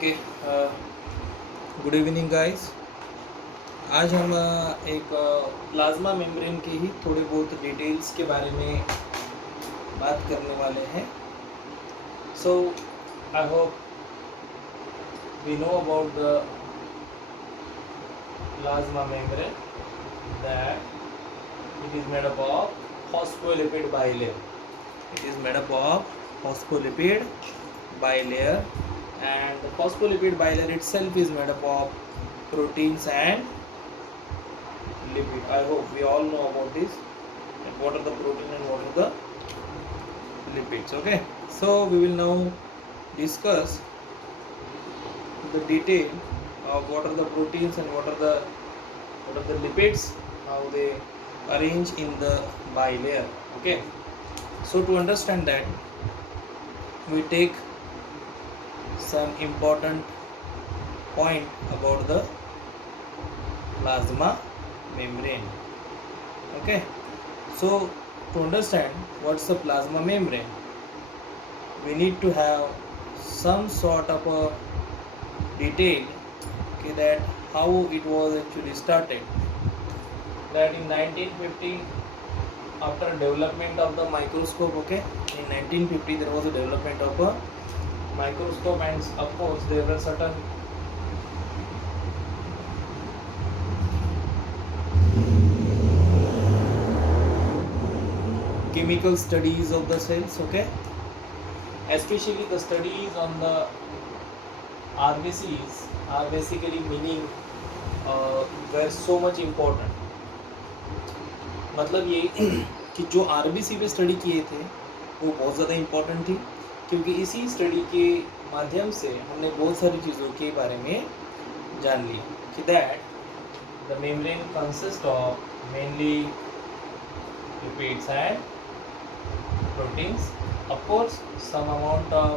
Okay, good evening guys. आज हम एक प्लाज्मा मेम्ब्रेन के ही थोड़े बहुत डिटेल्स के बारे में बात करने वाले हैं। So I hope we know about the plasma membrane that it is made up of phospholipid bilayer. It is made up of phospholipid bilayer, and the phospholipid bilayer itself is made up of proteins and lipid. I hope we all know about this. And what are the protein and what are the lipids? Okay. So we will now discuss the detail of what are the proteins and what are the lipids, how they arrange in the bilayer. Okay. So to understand that, we take some important point about the plasma membrane. Okay. So to understand what's the plasma membrane, we need to have some sort of a detail, okay, that how it was actually started. That in 1950, after development of the microscope, okay, in 1950 there was a development of a microscope, and of course there were certain chemical studies of the cells, okay, especially the studies on the RBCs are basically meaning were so much important. मतलब ये कि जो RBC पे study किए थे वो बहुत ज़्यादा इम्पोर्टेंट थी, क्योंकि इसी स्टडी के माध्यम से हमने बहुत सारी चीज़ों के बारे में जान ली कि that the membrane consist of mainly lipids and proteins, of course some amount of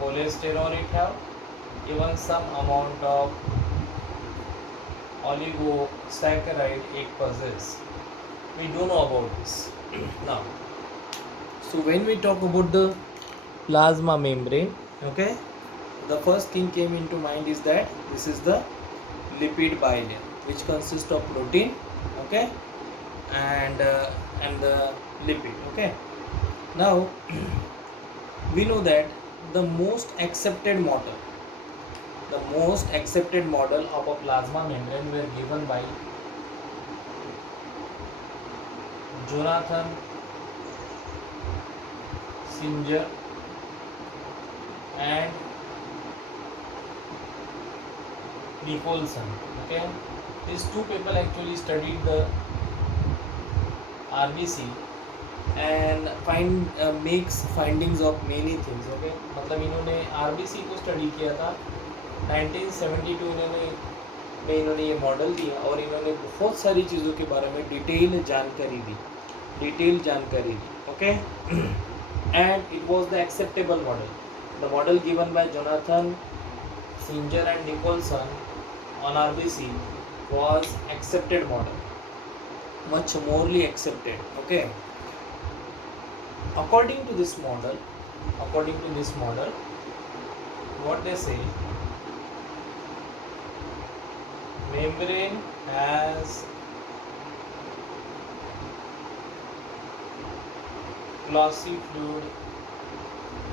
cholesterol it have, even some amount of oligosaccharide it possess. We do know about this. Now, so when we talk about the plasma membrane, okay, the first thing came into mind is that this is the lipid bilayer, which consists of protein, okay, and the lipid, okay. Now we know that the most accepted model of a plasma membrane were given by Jonathan Singer and Nicholson. Okay, these two people actually studied the RBC and makes findings of many things. Okay, मतलब इन्होंने RBC को study किया था 1972 में इन्होंने ये model दिया और इन्होंने बहुत सारी चीज़ों के बारे में डिटेल जानकारी दी. Okay. And it was the acceptable model. The model given by Jonathan Singer and Nicholson on RBC was accepted model, much morely accepted. Okay. According to this model, what they say, membrane has glossy fluid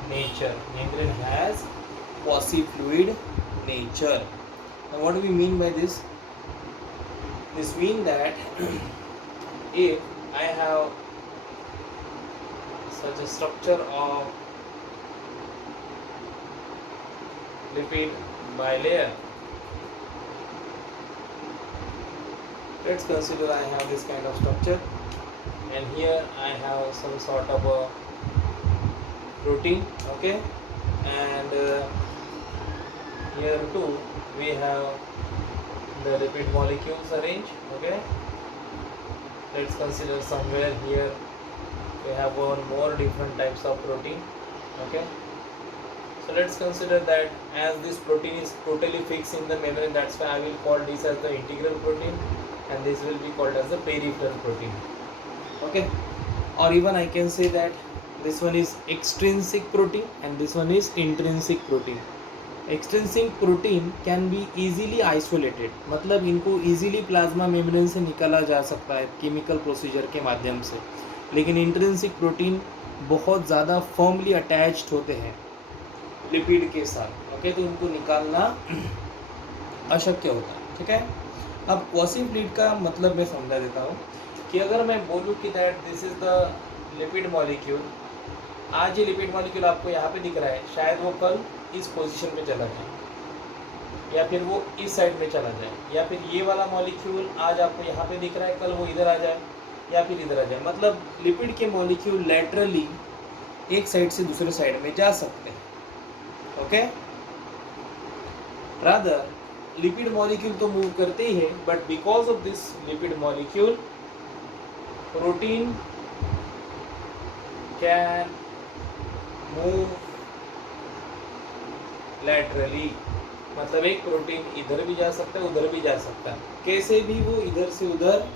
nature. Membrane has glossy fluid nature. Now what do we mean by this? This means that if I have such a structure of lipid bilayer, let's consider I have this kind of structure, and here I have some sort of a protein, okay, and here too we have the lipid molecules arranged. Okay, let's consider somewhere here we have one more different types of protein. Okay, so let's consider that as this protein is totally fixed in the membrane, that's why I will call this as the integral protein, and this will be called as the peripheral protein. Okay, or even I can say that this one is extrinsic protein and this one is intrinsic protein. Extensive protein can be easily isolated, मतलब इनको easily plasma membrane से निकाला जा सकता है chemical procedure के माध्यम से, लेकिन इंट्रिंसिक प्रोटीन बहुत ज़्यादा फर्मली अटैच्ड होते हैं लिपिड के साथ। ओके, तो इनको निकालना अशक्य होता है। ठीक है, अब क्वासी फ्लूइड का मतलब मैं समझा देता हूँ कि अगर मैं बोलूँ कि that this is the lipid molecule, आज ये लिपिड मॉलिक्यूल आपको यहाँ पे दिख रहा है, शायद वो कल इस पोजीशन पे चला जाए, या फिर वो इस साइड में चला जाए, या फिर ये वाला मॉलिक्यूल आज आपको यहाँ पे दिख रहा है, कल वो इधर आ जाए या फिर इधर आ जाए। मतलब लिपिड के मॉलिक्यूल लैटरली एक साइड से दूसरे साइड में जा सकते हैं। ओके, रादर लिपिड मॉलिक्यूल तो मूव करते ही है, but because of this lipid molecule protein can move laterally, मतलब एक प्रोटीन इधर भी जा सकता है उधर भी जा सकता है, कैसे भी वो इधर से उधर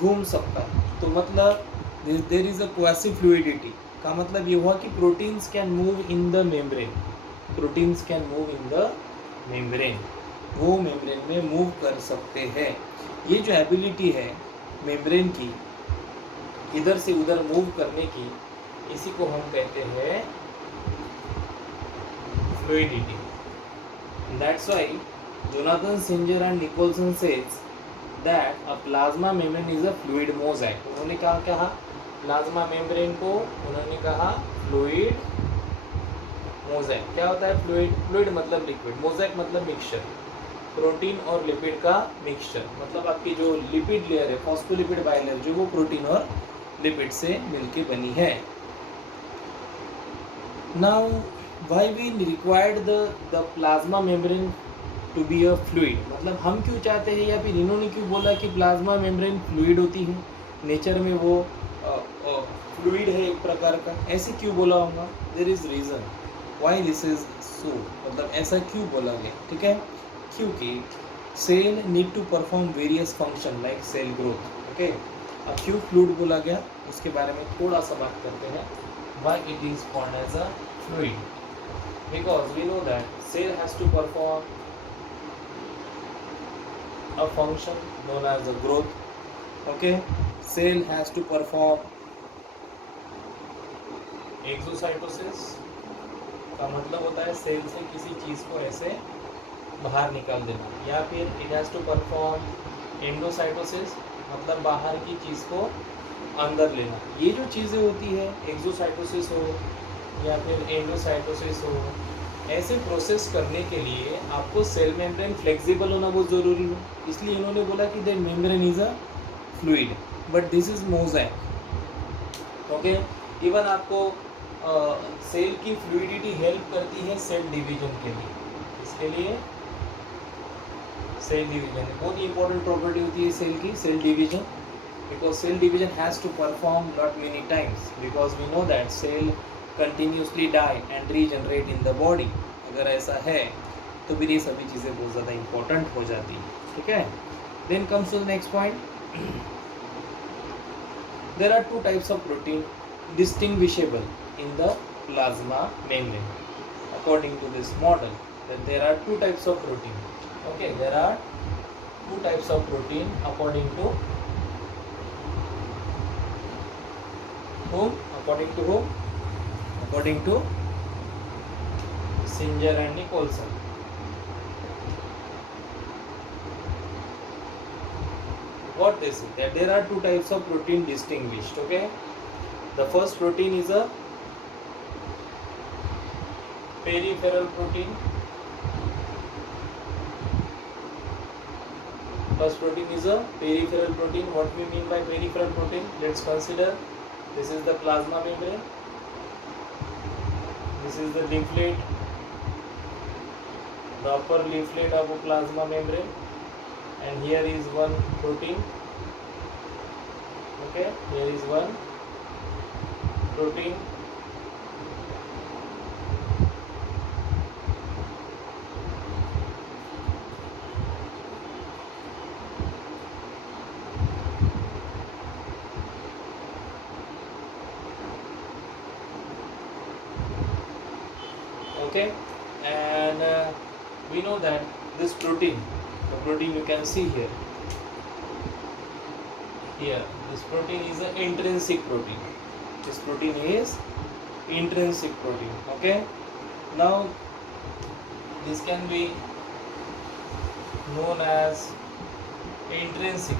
घूम सकता है। तो मतलब there is a quasi fluidity का मतलब ये हुआ कि proteins can move in the membrane, proteins can move in the membrane, वो मेम्ब्रेन में मूव कर सकते हैं। ये जो एबिलिटी है मेम्ब्रेन की इधर से उधर मूव करने की, इसी को हम कहते हैं fluidity. That's why Jonathan Singer and Nicholson says that a plasma membrane is a fluid mosaic। उन्होंने कहा प्लाज्मा मेम्ब्रेन को उन्होंने कहा फ्लूइड मोज़ेक। क्या होता है फ्लूइड? फ्लूइड मतलब लिक्विड, मोज़ेक मतलब मिक्सचर, प्रोटीन और लिपिड का मिक्सचर। मतलब आपकी जो लिपिड लेयर है, फॉस्फोलिपिड बाइलेयर, जो वो प्रोटीन और लिपिड से मिलके बनी है। Now why we required the plasma membrane to be a fluid, मतलब हम क्यों चाहते हैं, या फिर इन्होंने क्यों बोला कि प्लाज्मा मेम्ब्रेन फ्लूइड होती है, नेचर में वो फ्लूइड है एक प्रकार का, ऐसे क्यों बोला होगा? There is reason why this is so, मतलब ऐसा क्यों बोला गया। ठीक है, क्योंकि cell need to perform various function like cell growth. Okay, अब क्यों फ्लूइड बोला गया उसके बारे में थोड़ा सा बात करते हैं। Why it is called as a fluid? Because we know that cell has to perform a function known as a growth. Okay, cell has to perform exocytosis का मतलब होता है सेल से किसी चीज़ को ऐसे बाहर निकाल देना, या फिर it has to perform endocytosis मतलब बाहर की चीज़ को अंदर लेना। ये जो चीज़ें होती है, एक्सोसाइटोसिस हो या फिर एंडोसाइटोसिस हो, ऐसे प्रोसेस करने के लिए आपको सेल मेम्ब्रेन फ्लेक्सिबल होना बहुत ज़रूरी है। इसलिए इन्होंने बोला कि that membrane is a fluid, but this is mosaic. Okay, even आपको सेल की फ्लूइडिटी हेल्प करती है सेल डिवीजन के लिए। इसके लिए सेल डिवीजन बहुत ही इंपॉर्टेंट प्रॉपर्टी होती है सेल की, cell division, because cell division has to perform lot many times, because we know that cell continuously die and regenerate in the body. अगर ऐसा है तो फिर ये सभी चीज़ें बहुत ज़्यादा इंपॉर्टेंट हो जाती हैं। ठीक है, then comes to the next point. There are two types of protein distinguishable in the plasma membrane according to this model, that there are two types of protein. Okay, there are two types of protein according to whom? According to Singer and Nicholson. What they say, that there are two types of protein distinguished. Okay, the first protein is a peripheral protein. First protein is a peripheral protein. What we mean by peripheral protein? Let's consider this is the plasma membrane, this is the leaflet, the upper leaflet of a plasma membrane, and here is one protein. Okay, here is one protein. Okay, and we know that this protein, the protein you can see here, this protein is an intrinsic protein. This protein is intrinsic protein. Okay, now this can be known as intrinsic.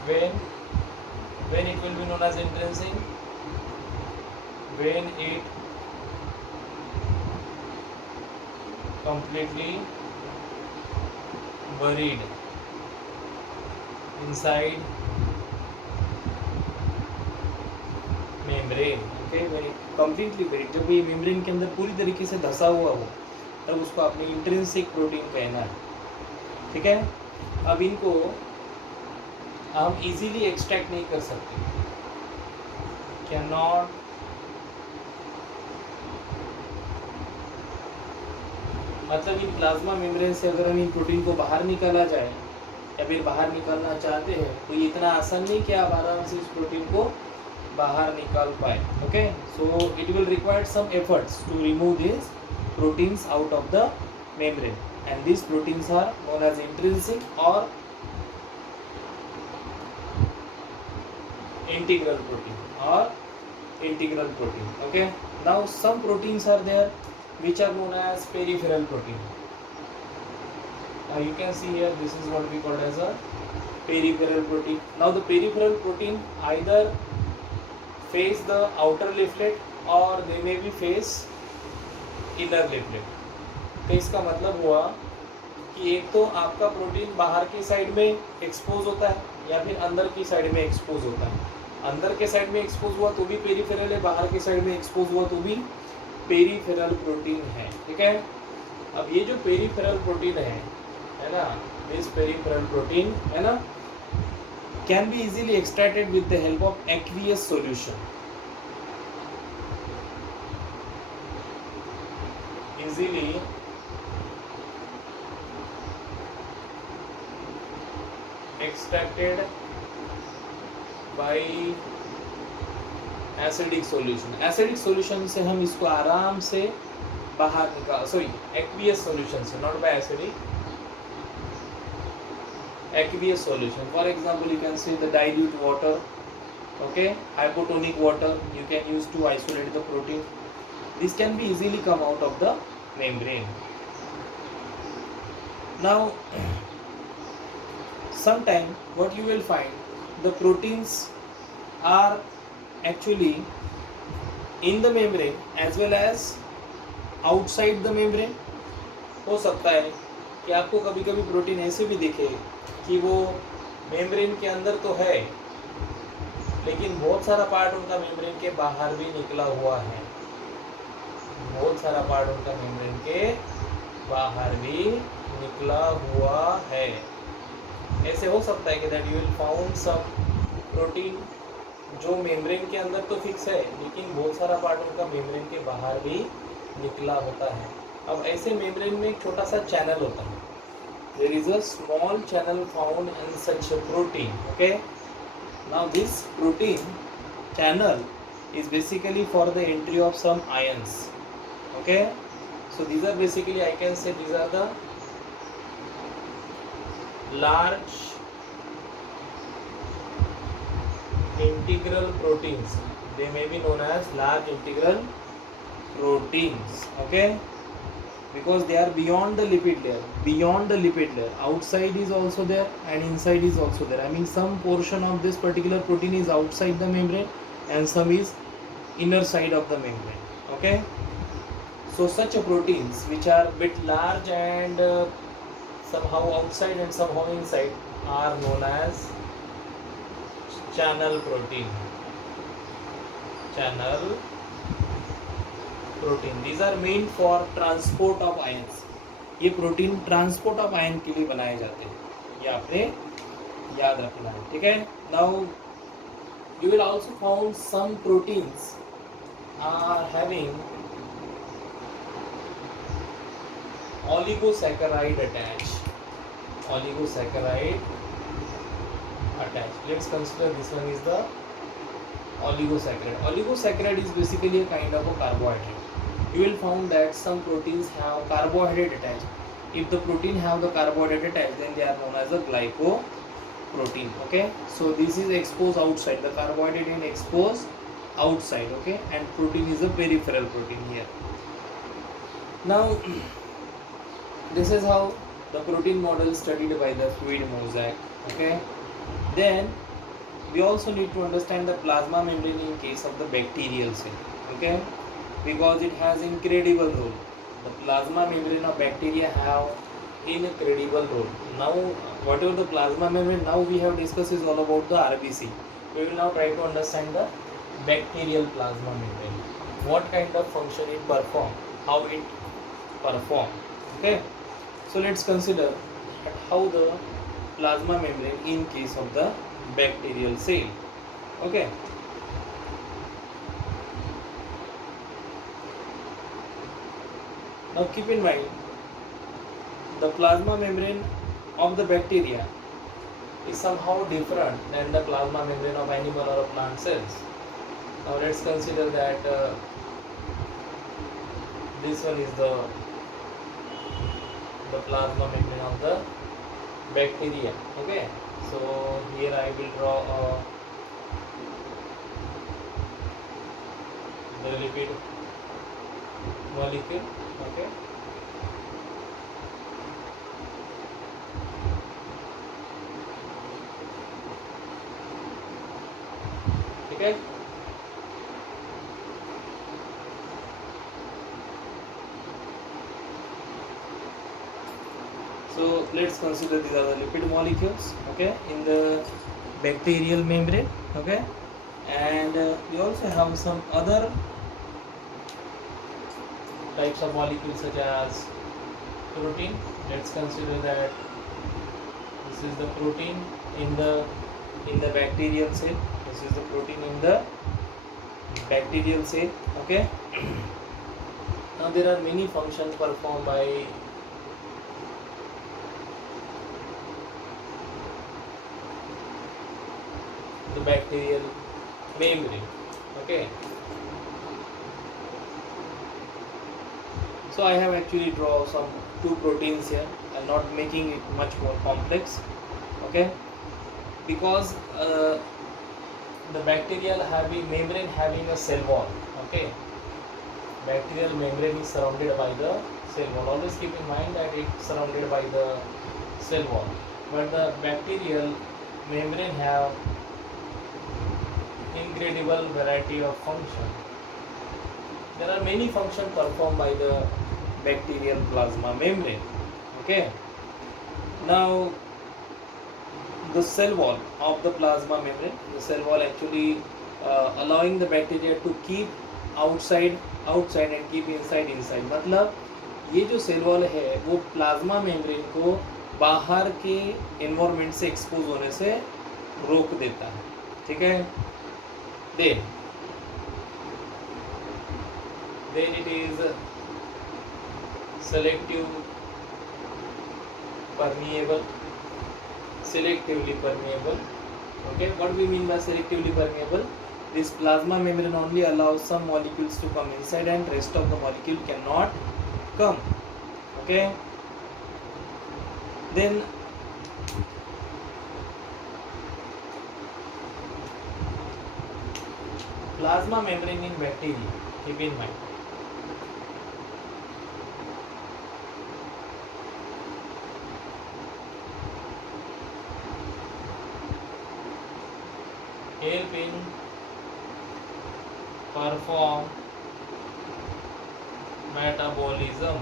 When it will be known as intrinsic? When it completely buried inside membrane. Okay, when it completely buried, जब ये membrane के अंदर पूरी तरीके से धसा हुआ हो तब उसको आपने इंट्रिंसिक प्रोटीन कहना है. ठीक है, अब इनको हम इजीली एक्सट्रैक्ट नहीं कर सकते. कैन नॉट मतलब इन प्लाज्मा मेम्ब्रेन से अगर हम इन प्रोटीन को बाहर निकाला जाए या फिर बाहर निकालना चाहते हैं तो ये इतना आसान नहीं कि आप आराम से इस प्रोटीन को बाहर निकाल पाए. Okay, so it will require some efforts to remove this proteins out of the membrane and this proteins are known as intrinsic और integral protein or integral protein. Okay, now some proteins are there which are known as peripheral protein. Now you can see here, this is what we call as a peripheral protein. Now the peripheral protein either face the outer leaflet or they may be face inner leaflet. तो इसका मतलब हुआ कि एक तो आपका protein बाहर की साइड में एक्सपोज होता है या फिर अंदर की साइड में एक्सपोज होता है. अंदर के साइड में एक्सपोज हुआ तो भी पेरिफेरल है, बाहर के साइड में एक्सपोज हुआ तो भी पेरिफेरल प्रोटीन है. ठीक है, अब ये जो पेरिफेरल प्रोटीन है ना, दिस पेरिफेरल प्रोटीन है ना, can be easily extracted with the help of aqueous solution. Easily extracted by acidic solution. Acidic solution से हम इसको आराम से बाहर निकाल, सॉरी एक्वियस सॉल्यूशन से, not by acidic, aqueous solution. For example you can see the dilute water. Okay, hypotonic water you can use to isolate the protein. This can be easily come out of the membrane. Now sometime what you will find, the proteins are actually in the membrane as well as outside the membrane. हो सकता है कि आपको कभी कभी protein ऐसे भी दिखे कि वो मेम्ब्रेन के अंदर तो है लेकिन बहुत सारा पार्ट उनका मेम्ब्रेन के बाहर भी निकला हुआ है. बहुत सारा पार्ट उनका मेम्ब्रेन के बाहर भी निकला हुआ है. ऐसे हो सकता है कि that you will found some protein जो मेम्ब्रेन के अंदर तो फिक्स है लेकिन बहुत सारा पार्ट उनका मेम्ब्रेन के बाहर भी निकला होता है. अब ऐसे मेम्ब्रेन में एक छोटा सा चैनल होता है. There is a small channel found in such a protein. Okay, now this protein channel is basically for the entry of some ions. Okay, so these are basically, I can say these are the large integral proteins. They may be known as large integral proteins. Okay, because they are beyond the lipid layer. Beyond the lipid layer, outside is also there and inside is also there. I mean some portion of this particular protein is outside the membrane and some is inner side of the membrane. Okay, so such a proteins which are bit large and somehow outside and somehow inside are known as channel protein. Channel protein, these are meant for transport of ions. ये protein transport of ion के लिए बनाए जाते हैं, ये आपने याद रखना है. ठीक है, now you will also found some proteins are having oligosaccharide attached. Oligosaccharide attached. Let's consider this one is the oligosaccharide. Oligosaccharide is basically a kind of a carbohydrate. you will find that some proteins have carbohydrate attached. If the protein have the carbohydrate attached, then they are known as a glycoprotein. Okay, so this is exposed outside, the carbohydrate is exposed outside. Okay, and protein is a peripheral protein here. Now this is how the protein model studied by the fluid mosaic. Okay, then we also need to understand the plasma membrane in case of the bacterial cell. Okay, because it has incredible role. The plasma membrane of bacteria have incredible role. Now whatever the plasma membrane now we have discussed is all about the RBC. We will now try to understand the bacterial plasma membrane. What kind of function it perform, how it perform. Okay, so let's consider how the plasma membrane in case of the bacterial cell. Okay, now keep in mind the plasma membrane of the bacteria is somehow different than the plasma membrane of animal or plant cells. Now let's consider that this one is the plasma membrane of the bacteria. Okay, so here I will draw the lipid molecule. Okay, okay. So let's consider these are the lipid molecules. Okay, in the bacterial membrane. Okay, and we also have some other types of molecules such as protein. Let's consider that this is the protein in the bacterial cell. This is the protein in the bacterial cell. Okay, now there are many functions performed by the bacterial membrane. Okay, so I have actually drawn some two proteins here. I'm not making it much more complex. Okay, because the bacterial membrane having a cell wall. Okay, bacterial membrane is surrounded by the cell wall. Always keep in mind that it's surrounded by the cell wall, but the bacterial membrane have incredible variety of function. There are many functions performed by the bacterial plasma membrane. Okay, now the cell wall of the plasma membrane, the cell wall actually allowing the bacteria to keep outside and keep inside. मतलब ये जो cell wall है वो plasma membrane को बाहर के environment से expose होने से रोक देता है. ठीक है, then it is selectively permeable. Okay, what we mean by selectively permeable? This plasma membrane only allows some molecules to come inside and rest of the molecule cannot come. Okay, then plasma membrane in bacteria, keep in mind, help in perform metabolism.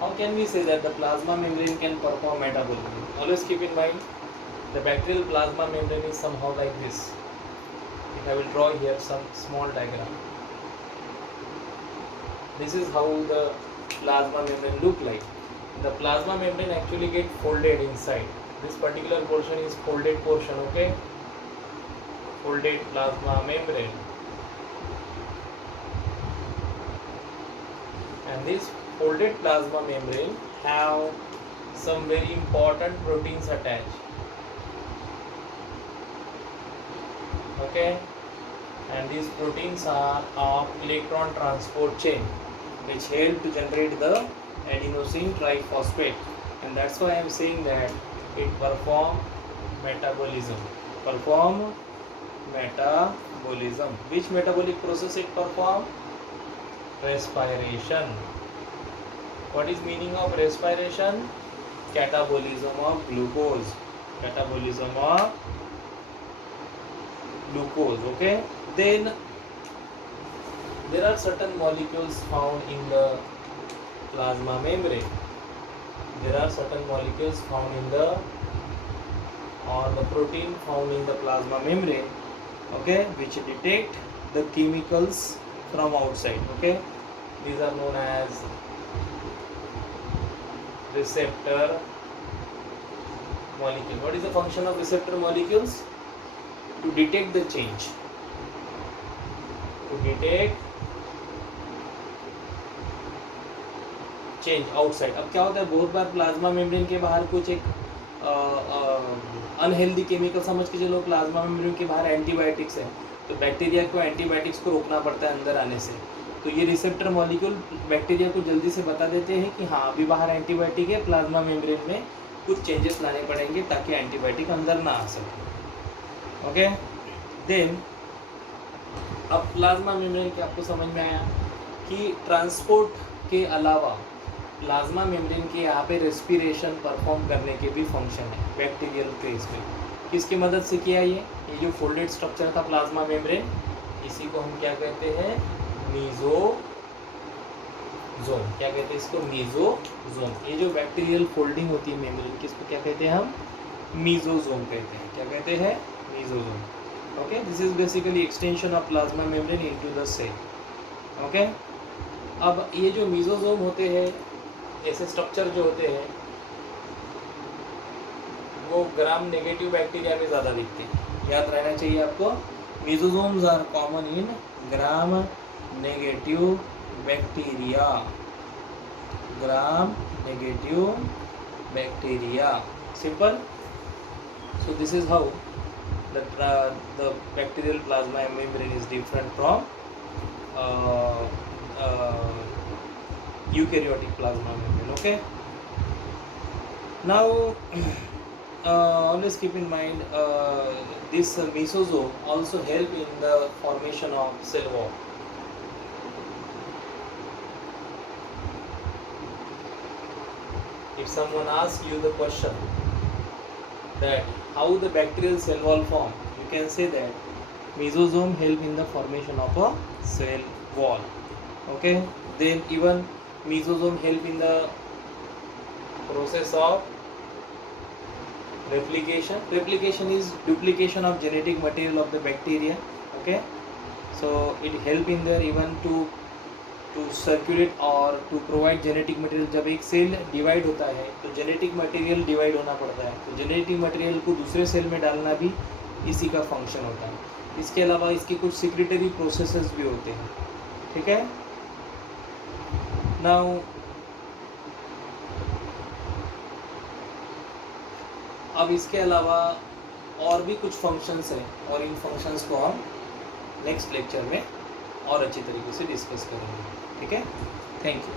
How can we say that the plasma membrane can perform metabolism? Always keep in mind the bacterial plasma membrane is somehow like this. I will draw here some small diagram. This is how the plasma membrane look like. The plasma membrane actually get folded inside. This particular portion is folded portion. Okay, folded plasma membrane, and this folded plasma membrane have some very important proteins attached. Okay, and these proteins are of electron transport chain which help to generate the adenosine triphosphate, and that's why I am saying that it perform metabolism. Which metabolic process it perform? Respiration. What is meaning of respiration? Catabolism of glucose. Okay, then there are certain molecules found in the plasma membrane. The protein found in the plasma membrane, okay, which detect the chemicals from outside. Okay, these are known as receptor molecule. What is the function of receptor molecules? To detect the change, outside. अब क्या होता है, बहुत बार plasma membrane के बाहर कुछ एक unhealthy chemical समझ के चलो प्लाज्मा मेम्ब्रेन के बाहर एंटीबायोटिक्स है, तो बैक्टीरिया को एंटीबायोटिक्स को रोकना पड़ता है अंदर आने से. तो ये रिसेप्टर मॉलिक्यूल बैक्टीरिया को जल्दी से बता देते हैं कि हाँ अभी बाहर एंटीबायोटिक है, प्लाज्मा मेम्ब्रेन में कुछ चेंजेस लाने पड़ेंगे ताकि एंटीबायोटिक अंदर ना आ सके. ओके, देन अब प्लाज्मा मेम्ब्रेन के आपको समझ में आया कि ट्रांसपोर्ट के अलावा प्लाज्मा मेम्ब्रेन के यहाँ पे रेस्पिरेशन परफॉर्म करने के भी फंक्शन है बैक्टीरियल फेज में. किसकी मदद से किया ये जो फोल्डेड स्ट्रक्चर था प्लाज्मा मेम्ब्रेन, इसी को हम क्या कहते हैं, मीजोजोम. क्या कहते हैं इसको, मीजोजोम. ये जो बैक्टीरियल फोल्डिंग होती है मेम्ब्रेन की, इसको क्या कहते हैं हम, मीजोजोम कहते हैं. क्या कहते हैं, mesosome. Okay, this is basically extension of plasma membrane into the cell. Okay, अब ये जो मीजोजोम होते हैं, ऐसे स्ट्रक्चर जो होते हैं, वो ग्राम नेगेटिव बैक्टीरिया में ज़्यादा दिखते हैं. याद रहना चाहिए आपको, mesosomes are common in gram negative bacteria. Simple. So this is how the bacterial plasma membrane is different from eukaryotic plasma membrane. Okay, now always keep in mind this mesosome also help in the formation of cell wall. If someone asks you the question that how the bacterial cell wall form, you can say that mesosome help in the formation of a cell wall. Okay, then even mesosome help in the process of replication. Replication is duplication of genetic material of the bacteria. Okay, so it help in there even to circulate और to provide genetic material. जब एक cell divide होता है तो genetic material divide होना पड़ता है, तो जेनेटिक मटेरियल को दूसरे सेल में डालना भी इसी का फंक्शन होता है. इसके अलावा इसकी कुछ सिक्रेटरी प्रोसेसेस भी होते हैं. ठीक है, नाउ अब इसके अलावा और भी कुछ फंक्शंस हैं और इन फंक्शंस को हम नेक्स्ट लेक्चर में और अच्छी तरीके से डिस्कस करेंगे. ठीक है, थैंक यू.